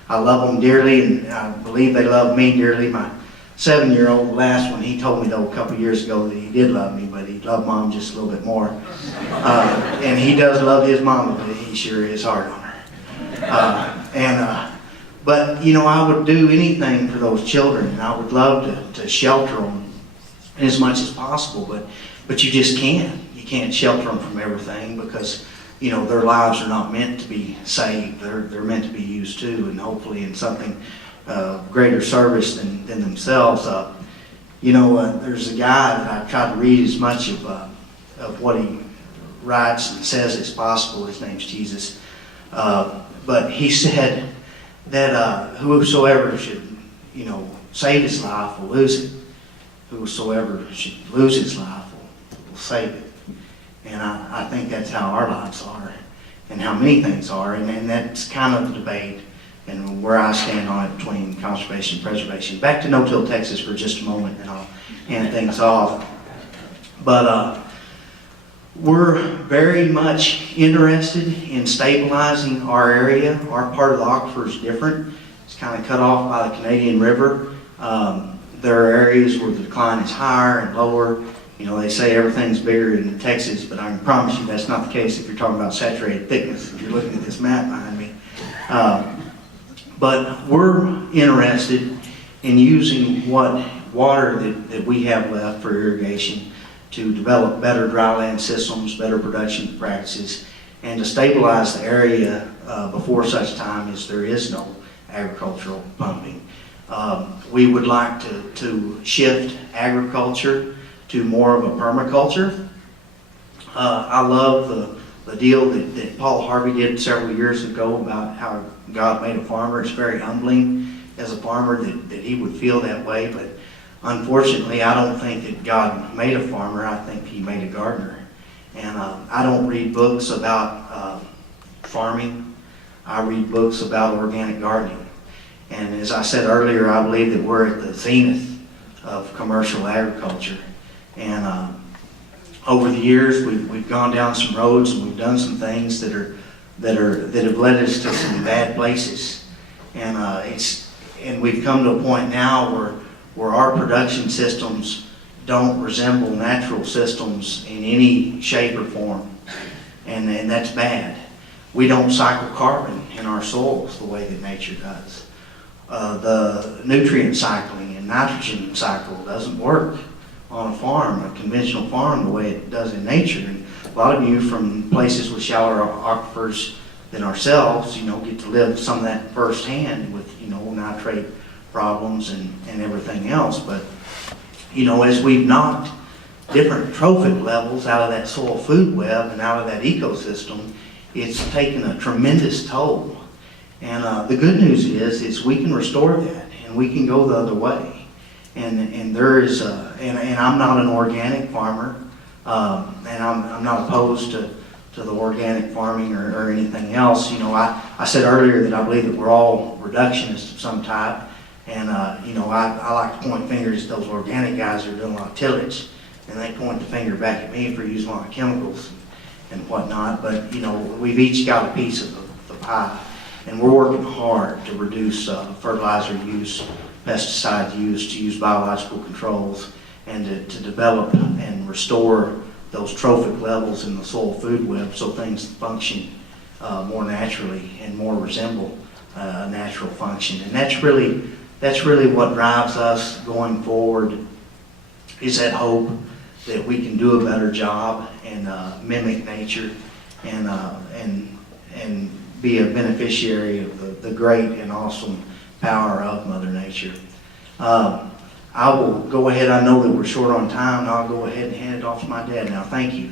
I love them dearly, and I believe they love me dearly. My 7-year-old, the last one, he told me though a couple of years ago that he did love me, but he loved Mom just a little bit more. And he does love his mama, but he sure is hard on her. But you know, I would do anything for those children, and I would love to shelter them as much as possible. But you just can't. You can't shelter them from everything, because you know, their lives are not meant to be saved. They're meant to be used too, and hopefully in something greater service than themselves. You know, there's a guy that I've tried to read as much of what he writes and says as possible. His name's Jesus. But he said that whosoever should, you know, save his life will lose it. Whosoever should lose his life will save it. And I think that's how our lives are, and how many things are, and that's kind of the debate and where I stand on it between conservation and preservation. Back to No-Till Texas for just a moment, and I'll hand things off. But we're very much interested in stabilizing our area. Our part of the aquifer is different. It's kind of cut off by the Canadian River. There are areas where the decline is higher and lower. You know, they say everything's bigger in Texas, but I can promise you that's not the case if you're talking about saturated thickness, if you're looking at this map behind me. But we're interested in using what water that we have left for irrigation to develop better dryland systems, better production practices, and to stabilize the area before such time as there is no agricultural pumping. We would like to shift agriculture to more of a permaculture. I love the deal that Paul Harvey did several years ago about how God made a farmer. It's very humbling as a farmer that he would feel that way, but unfortunately I don't think that God made a farmer. I think he made a gardener. And I don't read books about farming. I read books about organic gardening. And as I said earlier, I believe that we're at the zenith of commercial agriculture. And over the years, we've gone down some roads and we've done some things that have led us to some bad places. And we've come to a point now where our production systems don't resemble natural systems in any shape or form, and that's bad. We don't cycle carbon in our soils the way that nature does. The nutrient cycling and nitrogen cycle doesn't work on a farm, a conventional farm, the way it does in nature. And a lot of you from places with shallower aquifers than ourselves, you know, get to live some of that firsthand with, you know, nitrate problems and everything else. But, you know, as we've knocked different trophic levels out of that soil food web and out of that ecosystem, it's taken a tremendous toll. And the good news is we can restore that, and we can go the other way. And there is, and I'm not an organic farmer, and I'm not opposed to the organic farming or anything else. You know, I said earlier that I believe that we're all reductionists of some type, and you know, I like to point fingers at those organic guys who are doing a lot of tillage and they point the finger back at me for using a lot of chemicals and whatnot, but you know, we've each got a piece of the pie, and we're working hard to reduce fertilizer use, pesticide use, to use biological controls, and to develop and restore those trophic levels in the soil food web so things function more naturally and more resemble natural function. And that's really what drives us going forward, is that hope that we can do a better job and mimic nature and be a beneficiary of the great and awesome power of Mother Nature. I will go ahead, I know that we're short on time, and I'll go ahead and hand it off to my dad now. Thank you.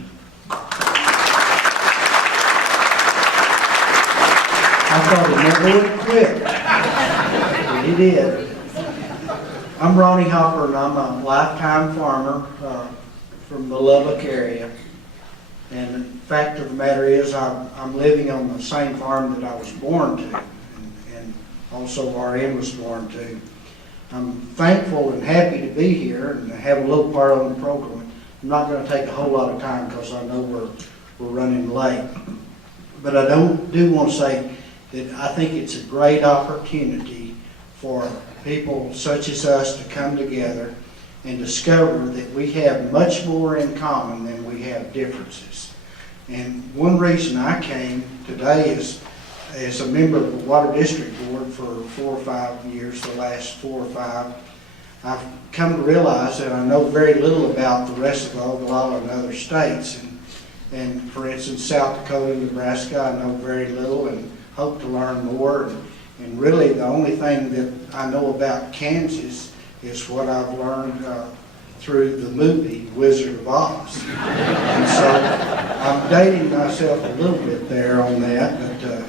I thought it never would quit. But it did. I'm Ronnie Hopper, and I'm a lifetime farmer from the Lubbock area. And the fact of the matter is, I'm living on the same farm that I was born to, and also RN was born to. I'm thankful and happy to be here and have a little part on the program. I'm not going to take a whole lot of time because I know we're running late. But I do want to say that I think it's a great opportunity for people such as us to come together and discover that we have much more in common than we have differences. And one reason I came today is as a member of the Water District Board for 4 or 5 years, the last 4 or 5, I've come to realize that I know very little about the rest of the Ogallala and other states. And for instance, South Dakota, Nebraska, I know very little and hope to learn more. And really the only thing that I know about Kansas is what I've learned through the movie Wizard of Oz. And so I'm dating myself a little bit there on that, but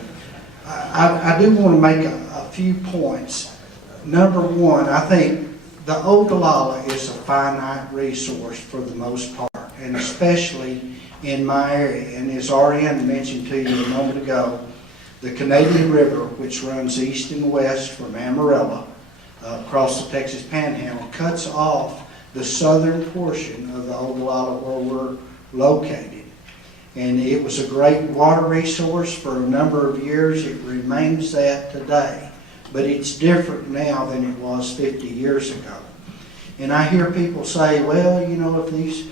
I do want to make a few points. Number one, I think the Ogallala is a finite resource for the most part, and especially in my area. And as RN mentioned to you a moment ago, the Canadian River, which runs east and west from Amarillo across the Texas Panhandle, cuts off the southern portion of the Ogallala where we're located. And it was a great water resource for a number of years. It remains that today. But it's different now than it was 50 years ago. And I hear people say, well, you know, if these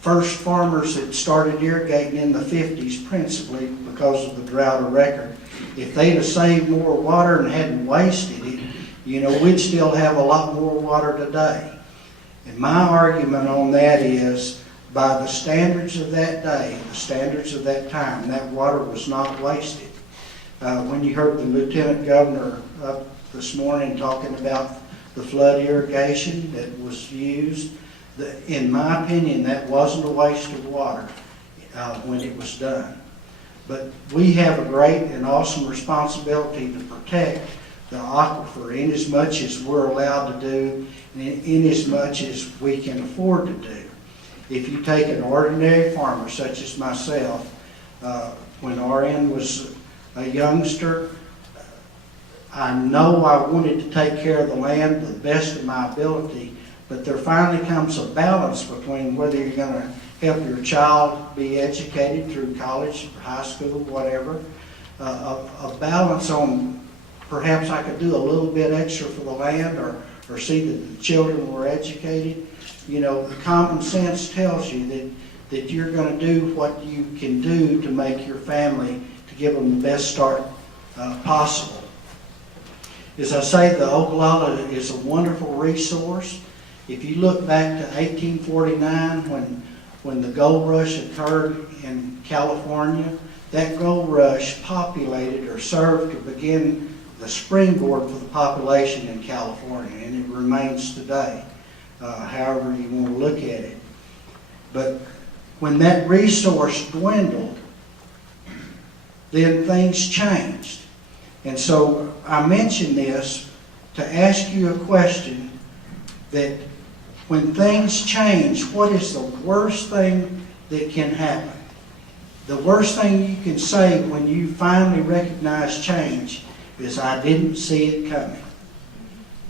first farmers that started irrigating in the 50s, principally because of the drought of record, if they'd have saved more water and hadn't wasted it, you know, we'd still have a lot more water today. And my argument on that is, by the standards of that day, the standards of that time, that water was not wasted. When you heard the Lieutenant Governor up this morning talking about the flood irrigation that was used, in my opinion, that wasn't a waste of water when it was done. But we have a great and awesome responsibility to protect the aquifer in as much as we're allowed to do, and in as much as we can afford to do. If you take an ordinary farmer such as myself, when RN was a youngster, I know I wanted to take care of the land to the best of my ability, but there finally comes a balance between whether you're going to help your child be educated through college, or high school, whatever, a balance on perhaps I could do a little bit extra for the land or see that the children were educated. You know, common sense tells you that you're going to do what you can do to make your family, to give them the best start possible. As I say, the Ogallala is a wonderful resource. If you look back to 1849 when the gold rush occurred in California, that gold rush populated or served to begin the springboard for the population in California, and it remains today. However you want to look at it. But when that resource dwindled, then things changed. And so I mention this to ask you a question, that when things change, what is the worst thing that can happen? The worst thing you can say when you finally recognize change is, I didn't see it coming.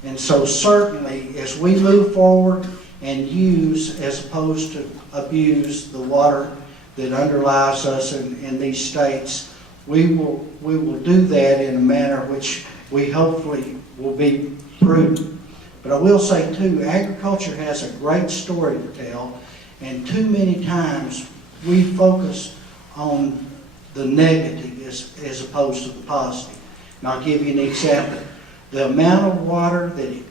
And so certainly as we move forward and use as opposed to abuse the water that underlies us in these states. We will do that in a manner which we hopefully will be prudent. But I will say too, agriculture has a great story to tell, and too many times we focus on the negative as opposed to the positive. And I'll give you an example. The amount of water that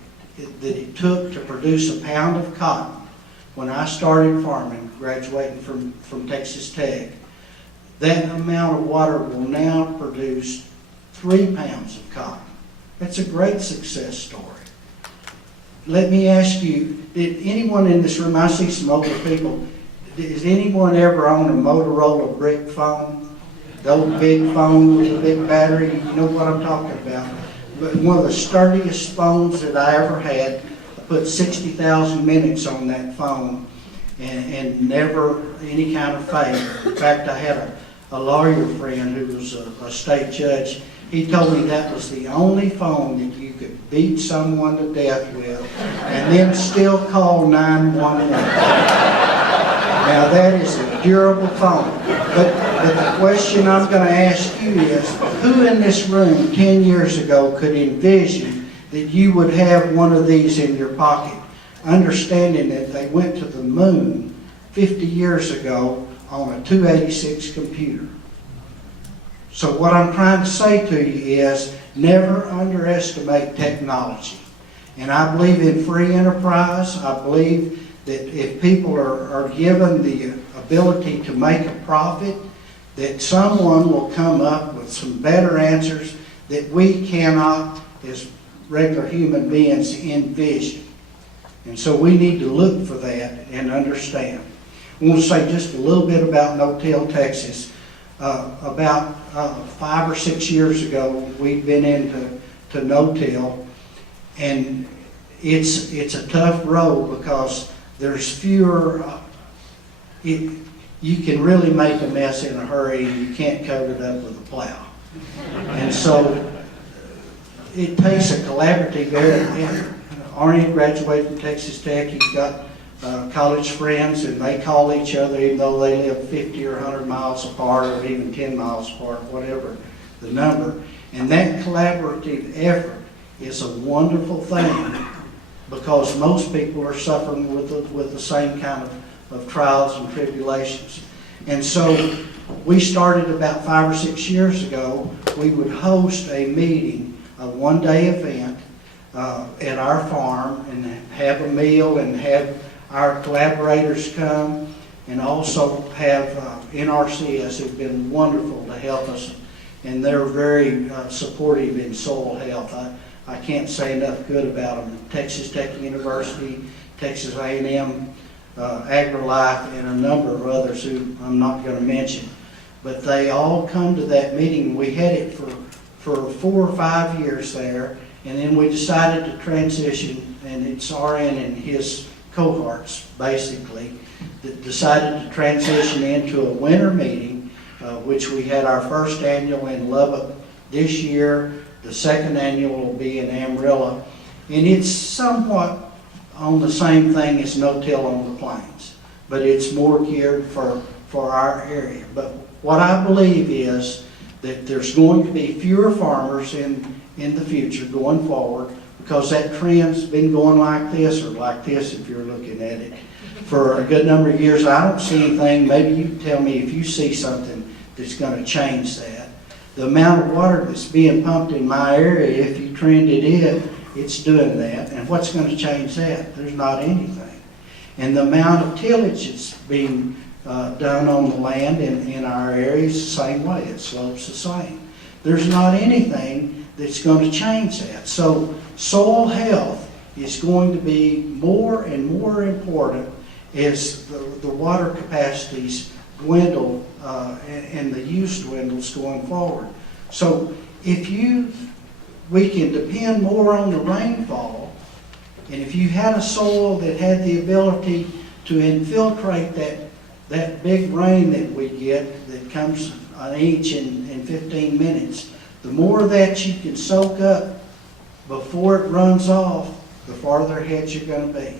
it took to produce a pound of cotton when I started farming, graduating from Texas Tech, that amount of water will now produce 3 pounds of cotton. That's a great success story. Let me ask you, did anyone in this room, I see some older people, has anyone ever owned a Motorola brick phone? The old big phone with a big battery, you know what I'm talking about. But one of the sturdiest phones that I ever had, I put 60,000 minutes on that phone and never any kind of failure. In fact, I had a lawyer friend who was a state judge. He told me that was the only phone that you could beat someone to death with and then still call 911. Now that is a durable phone. But the question I'm going to ask you is, who in this room 10 years ago could envision that you would have one of these in your pocket, understanding that they went to the moon 50 years ago on a 286 computer? So what I'm trying to say to you is, never underestimate technology. And I believe in free enterprise. I believe that if people are given the ability to make a profit, that someone will come up with some better answers that we cannot, as regular human beings, envision. And so we need to look for that and understand. I want to say just a little bit about No-Till, Texas. About 5 or 6 years ago, we've been into No-Till, and it's a tough road because there's fewer. You can really make a mess in a hurry, and you can't coat it up with a plow. And so it takes a collaborative effort. Arnie graduated from Texas Tech. He's got college friends, and they call each other even though they live 50 or 100 miles apart or even 10 miles apart, whatever the number. And that collaborative effort is a wonderful thing because most people are suffering with the same kind of trials and tribulations. And so we started about 5 or 6 years ago. We would host a meeting, a one-day event at our farm, and have a meal and have our collaborators come, and also have NRCS who've been wonderful to help us, and they're very supportive in soil health. I can't say enough good about them. Texas Tech University, Texas A&M, AgriLife, and a number of others who I'm not going to mention. But they all come to that meeting. We had it for 4 or 5 years there, and then we decided to transition, and it's RN and his cohorts, basically, that decided to transition into a winter meeting, which we had our first annual in Lubbock this year. The second annual will be in Amarillo. And it's somewhat on the same thing as No-Till on the Plains, but it's more geared for our area. But what I believe is that there's going to be fewer farmers in the future going forward, because that trend's been going like this, or like this if you're looking at it, for a good number of years. I don't see anything. Maybe you can tell me if you see something that's going to change that. The amount of water that's being pumped in my area, if you trended it's doing that. And what's going to change that? There's not anything. And the amount of tillage that's being done on the land in our area is the same way. It slopes the same. There's not anything that's going to change that. So soil health is going to be more and more important as the water capacities dwindle and the use dwindles going forward. So if we can depend more on the rainfall, and if you had a soil that had the ability to infiltrate that big rain that we get that comes an inch in 15 minutes, the more that you can soak up before it runs off, the farther ahead you're going to be.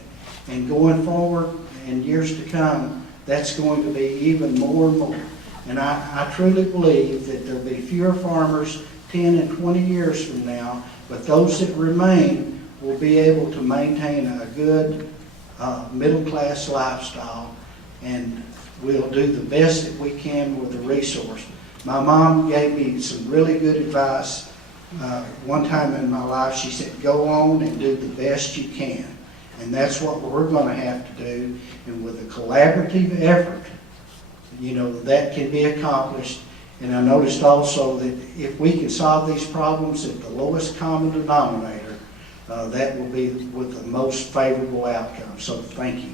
And going forward in years to come, that's going to be even more and more. And I truly believe that there'll be fewer farmers 10 and 20 years from now, but those that remain will be able to maintain a good middle-class lifestyle, and we'll do the best that we can with the resource. My mom gave me some really good advice one time in my life. She said, go on and do the best you can. And that's what we're going to have to do. And with a collaborative effort, you know, that can be accomplished. And I noticed also that if we can solve these problems at the lowest common denominator, that will be with the most favorable outcome. So thank you.